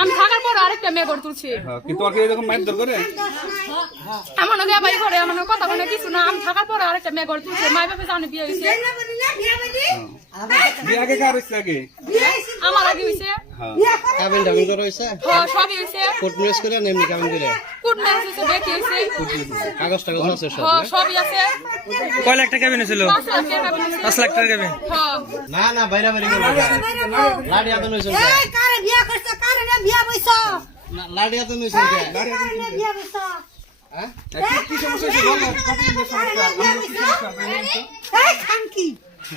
আমি থাকার পর আরেকটা মেয়ে ঘর তুলছি। হ্যাঁ, আমার নগে আবার করে? আমার কথা বলে কিছু না। আমি থাকার পর আরেকটা মেয়ে ঘর তুলছে। মাই বাপে জানে বিয়ে হয়েছে। হয়েছে আমার আগে হয়েছে। হ্যাঁ কাবিন টাবিন করা হয়েছে হ্যাঁ, কোর্ট ম্যারেজ করে না এমনি কাবিন করে কুট ম্যারেজ হয়েছে বেটি হয়েছে কাগজ টাগজ আছে সব হ্যাঁ, সবই আছে। কয় লাখ টাকা কিনেছিল পাঁচ লাখ টাকা বিল লাখ টাকা কেবে হ্যাঁ। না না বাইরে বাইরে করব লাড়ি আদন হয়েছে এই কারে বিয়া করছ? কারে না বিয়া বইছ? লাড়ি আদন হয়েছে কারে না বিয়া বইছ? হ্যাঁ? কি- কি সমস্যা হয়েছে? বলো, কতদিনের সমস্যা? এই খানকি।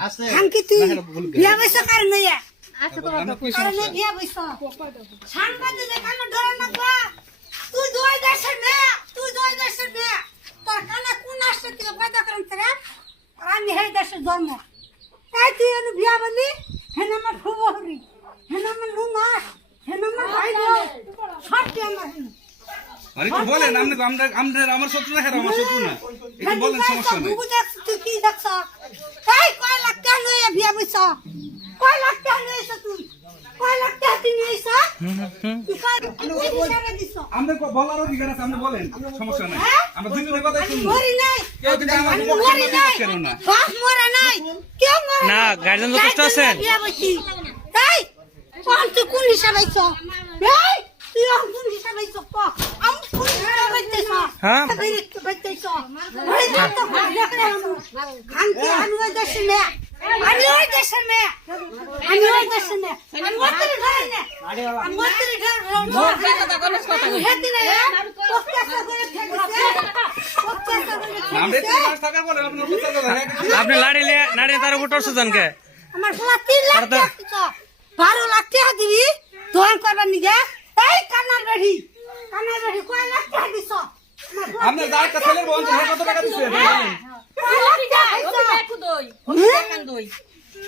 আছে। খানকি তুই বিয়া বইছ কারে না ইয়া আমরা কি কারে না সমস্যা? বিয়া বইছ সাংবাদিক দেখানো ডর না গো তুই দুই দেশের মেয়ে তুই দুই দেশের মেয়ে। তোর কানে কোন আসছে তুই পয়দা করেন তোরা আর আমি সেই দেশের জন্ম। এই তুই এনে বিয়া বলি হেন আমার ফুবহরি হেন আমার নুনাস হেন আমার ভাই সব তুই আমার। আরে একটু বলেন আপনি তো আমরা আমরা আমার শত্রু না হ্যাঁ আমার শত্রু না। একটু বলেন সমস্যা নেই। বুবু তুই কি দেখছ? এই কয় লাখ টাকা বিয়া বইছ? কয় লাখ টাকা নিয়েছ তুই? কয় লাখ টাকা তুই নিয়েছ? তুই কয়? তুই হিসাবে দিছ? আমাদের ক- বলার অধিকার আছে আপনি বলেন। সমস্যা নাই। হ্যাঁ? আমরা দুজনের কথাই আমি মরি নাই। কেউ কিন্তু আমার মরি নাই। না। বাপ মরে নাই। কেউ মরে না, নাই। তো কষ্ট আছে। guardian বিয়া বইছি এই কোন তুই কোন হিসাবে আইছ? এই তুই কোন হিসাবে আইছ? ক? আমি কোন হিসাবে আইছ হ্যাঁ? বাইতেছ ওই না তো আমি আমি ওই দেশের মেয়ে। আমি ওই দেশের মেয়ে। আমি ওই মেয়ে আমি মন্ত্রী ঘরে না আমি মন্ত্রী ঘরে হেতি না পক্কাসা করে ফেলেছে পক্কাসা করে আমরা একটু ফেলেছে মাস থাকার পরে আপনার প্রচার হ্যাঁ, আপনি লাড়ি লিয়ে নাড়ি তার উপর টরছে জনকে আমার পোলা তিন লাখ টাকা দিছ বারো লাখ টাকা দিবি দোকান করবার নিগে এই কানার বাড়ি কানার বাড়ি কয় লাখ টাকা দিছ আমার আপনার যার ছেলের বোন কত টাকা কয় লাখ টাকা দিছ? লাখ টাকা দিছ? মনে করছ?